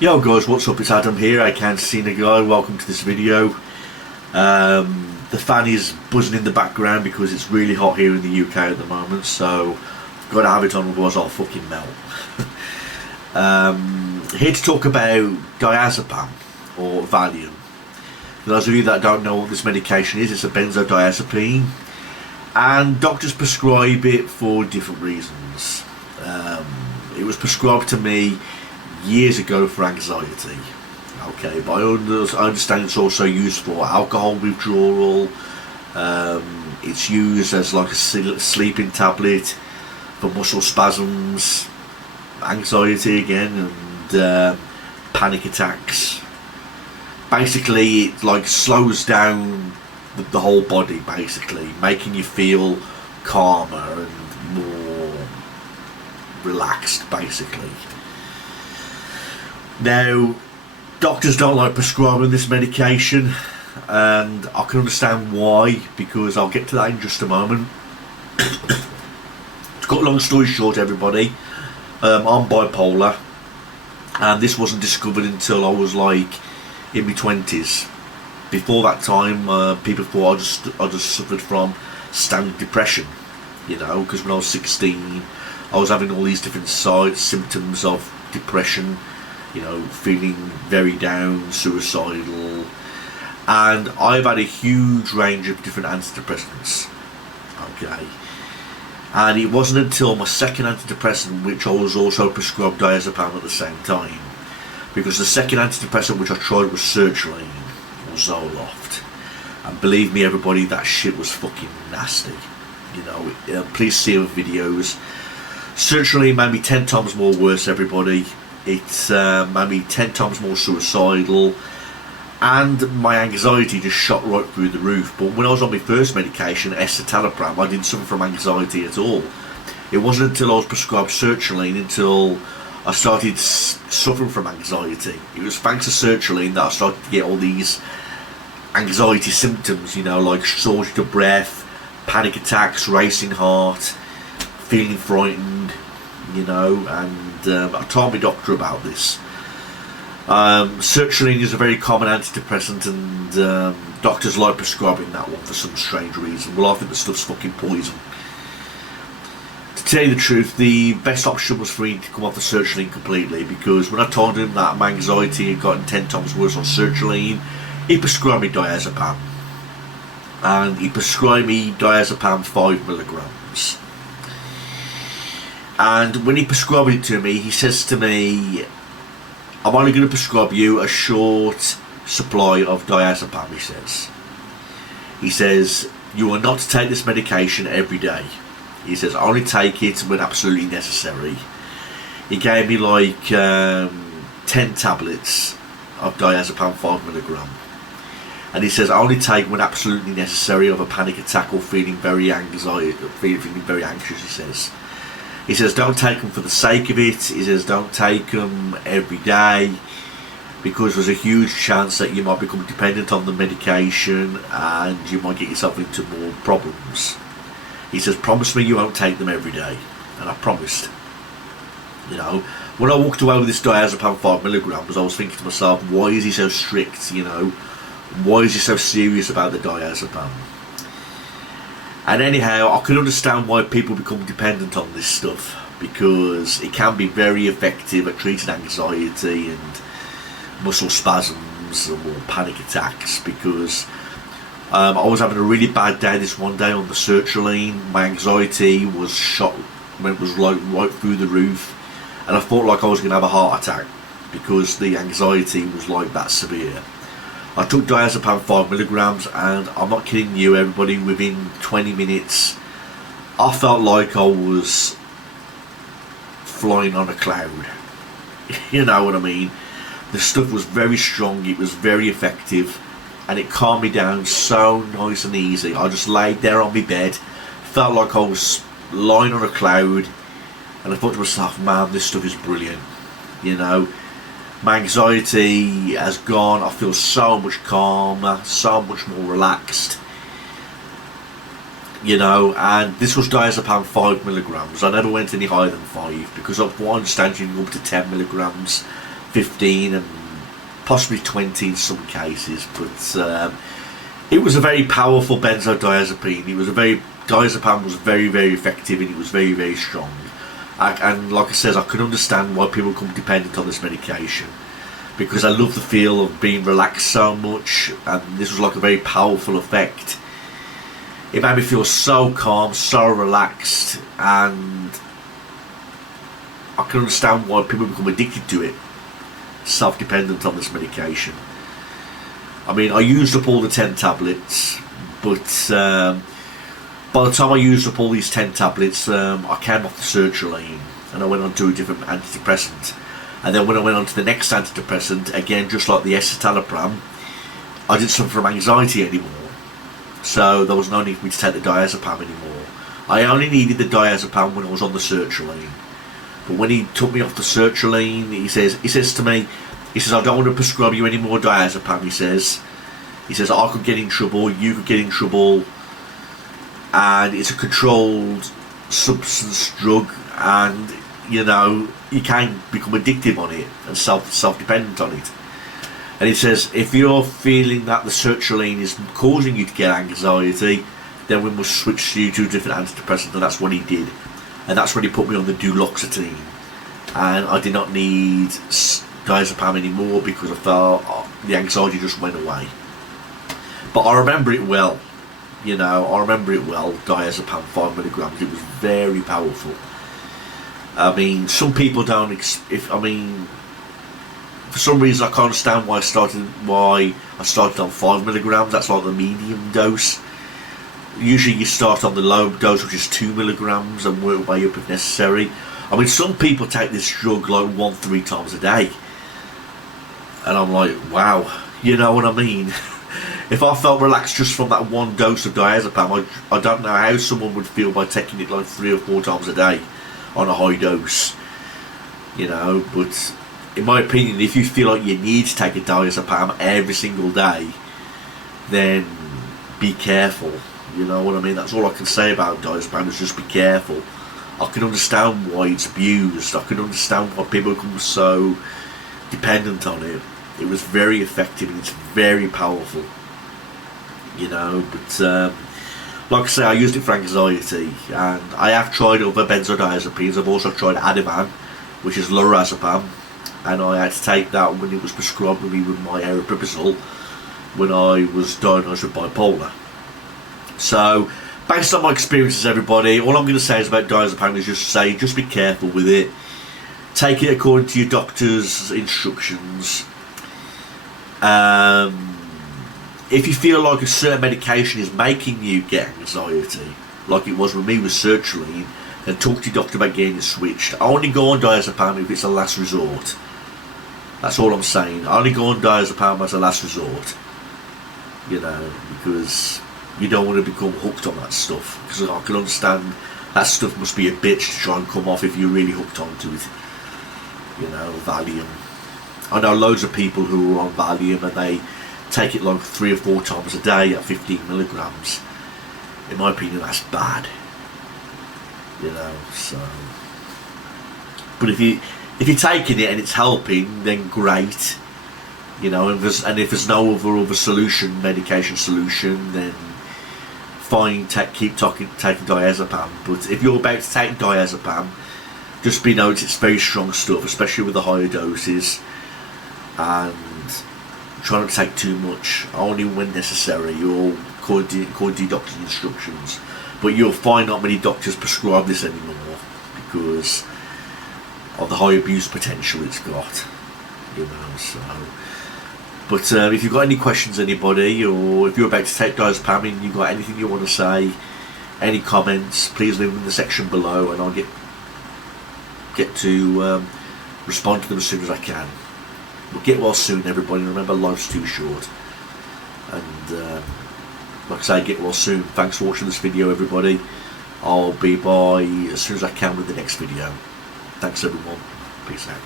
Yo guys, what's up? It's Adam here, I Can't See the Guy. Welcome to this video. The fan is buzzing in the background because it's really hot here in the UK at the moment, so I've got to have it on, otherwise I'll fucking melt. Here to talk about Diazepam, or Valium. For those of you that don't know what this medication is, it's a benzodiazepine, and doctors prescribe it for different reasons. It was prescribed to me years ago for anxiety, okay, but I understand it's also used for alcohol withdrawal. It's used as like a sleeping tablet for muscle spasms, anxiety again, and panic attacks. Basically it like slows down the whole body, basically making you feel calmer and more relaxed, basically. Now, doctors don't like prescribing this medication, and I can understand why, because I'll get to that in just a moment. To cut a long story short, everybody, I'm bipolar, and this wasn't discovered until I was like in my 20s. Before that time, people thought I just suffered from standard depression, you know, because when I was 16 I was having all these different symptoms of depression, you know, feeling very down, suicidal, and I've had a huge range of different antidepressants, okay, and it wasn't until my second antidepressant, which I was also prescribed diazepam at the same time, because the second antidepressant which I tried was sertraline or Zoloft, and believe me everybody, that shit was fucking nasty, you know. Please see our videos. Sertraline made me 10 times more worse, everybody. It made me 10 times more suicidal, and my anxiety just shot right through the roof. But when I was on my first medication, escitalopram, I didn't suffer from anxiety at all. It wasn't until I was prescribed sertraline until I started suffering from anxiety. It was thanks to sertraline that I started to get all these anxiety symptoms, you know, like shortage of breath, panic attacks, racing heart, feeling frightened, you know, and I told my doctor about this. Sertraline is a very common antidepressant, and doctors like prescribing that one for some strange reason. Well, I think the stuff's fucking poison. To tell you the truth, the best option was for him to come off the sertraline completely, because when I told him that my anxiety had gotten 10 times worse on sertraline, he prescribed me diazepam, and he prescribed me diazepam 5 milligrams. And when he prescribed it to me, he says to me, I'm only going to prescribe you a short supply of diazepam, he says, you are not to take this medication every day. He says, only take it when absolutely necessary. He gave me like 10 tablets of diazepam 5 milligram. And he says, only take when absolutely necessary of a panic attack or feeling very very anxious, he says. He says, don't take them for the sake of it. He says, don't take them every day, because there's a huge chance that you might become dependent on the medication and you might get yourself into more problems. He says, promise me you won't take them every day. And I promised. You know, when I walked away with this diazepam 5 milligrams, I was thinking to myself, why is he so strict, you know? Why is he so serious about the diazepam? And anyhow, I can understand why people become dependent on this stuff, because it can be very effective at treating anxiety and muscle spasms or panic attacks. Because I was having a really bad day this one day on the sertraline. My anxiety was shot when it was like right through the roof, and I thought like I was going to have a heart attack because the anxiety was like that severe. I took diazepam 5 milligrams, and I'm not kidding you everybody, within 20 minutes I felt like I was flying on a cloud. You know what I mean? The stuff was very strong, it was very effective, and it calmed me down so nice and easy. I just laid there on my bed, felt like I was lying on a cloud, and I thought to myself, man, this stuff is brilliant, you know. My anxiety has gone, I feel so much calmer, so much more relaxed. you know, and this was Diazepam 5 milligrams. I never went any higher than 5 because of what I understand you can go up to 10 milligrams. 15 and possibly 20 in some cases, but it was a very powerful benzodiazepine. Diazepam was very, very effective, and it was very, very strong. And like I said, I can understand why people become dependent on this medication, because I love the feel of being relaxed so much, and this was like a very powerful effect. It made me feel so calm, so relaxed, and I can understand why people become addicted to it, self-dependent on this medication. I mean, I used up all the 10 tablets, but by the time I used up all these 10 tablets, I came off the sertraline and I went on to a different antidepressant. And then when I went on to the next antidepressant, again, just like the escitalopram, I didn't suffer from anxiety anymore. So there was no need for me to take the diazepam anymore. I only needed the diazepam when I was on the sertraline. But when he took me off the sertraline, he says to me, I don't want to prescribe you any more diazepam, he says, I could get in trouble, you could get in trouble, and it's a controlled substance drug, and you know, you can become addictive on it and self-dependent on it. And he says, if you're feeling that the sertraline is causing you to get anxiety, then we must switch you to a different antidepressant. And that's what he did, and that's when he put me on the duloxetine, and I did not need diazepam anymore because I felt the anxiety just went away. But I remember it well, you know, diazepam 5 milligrams, it was very powerful. I mean, some people don't, for some reason I can't understand why I started on 5 milligrams, that's like the medium dose. Usually you start on the low dose, which is 2 milligrams, and work your way up if necessary. I mean, some people take this drug like 1-3 times a day. And I'm like, wow, you know what I mean? If I felt relaxed just from that one dose of diazepam, I don't know how someone would feel by taking it like 3 or 4 times a day on a high dose, you know. But in my opinion, if you feel like you need to take a diazepam every single day, then be careful, you know what I mean? That's all I can say about diazepam, is just be careful. I can understand why it's abused, I can understand why people become so dependent on it. It was very effective and it's very powerful, you know. But like I say, I used it for anxiety, and I have tried other benzodiazepines. I've also tried Ativan, which is lorazepam, and I had to take that when it was prescribed to me with my aripiprazole when I was diagnosed with bipolar. So based on my experiences, everybody, all I'm going to say is about diazepam is just be careful with it. Take it according to your doctor's instructions. If you feel like a certain medication is making you get anxiety, like it was with me with sertraline, then talk to your doctor about getting it switched. Only go on diazepam if it's a last resort. That's all I'm saying. Only go on diazepam as a last resort, you know, because you don't want to become hooked on that stuff. Because I can understand that stuff must be a bitch to try and come off if you're really hooked onto it. You know, Valium. I know loads of people who are on Valium and they take it like 3 or 4 times a day at 15 milligrams. In my opinion, that's bad. You know, so. But if you're taking it and it's helping, then great. You know, if there's no other solution, medication solution, then fine. Keep taking diazepam. But if you're about to take diazepam, just be noted it's very strong stuff, especially with the higher doses, and try not to take too much, only when necessary, or according to your doctor's instructions. But you'll find not many doctors prescribe this anymore because of the high abuse potential it's got, you know. So, but if you've got any questions, anybody, or if you're about to take diazepam and you've got anything you want to say, any comments, please leave them in the section below, and I'll get to respond to them as soon as I can. We'll get well soon, everybody. Remember, life's too short. And like I say, get well soon. Thanks for watching this video, everybody. I'll be by as soon as I can with the next video. Thanks, everyone. Peace out.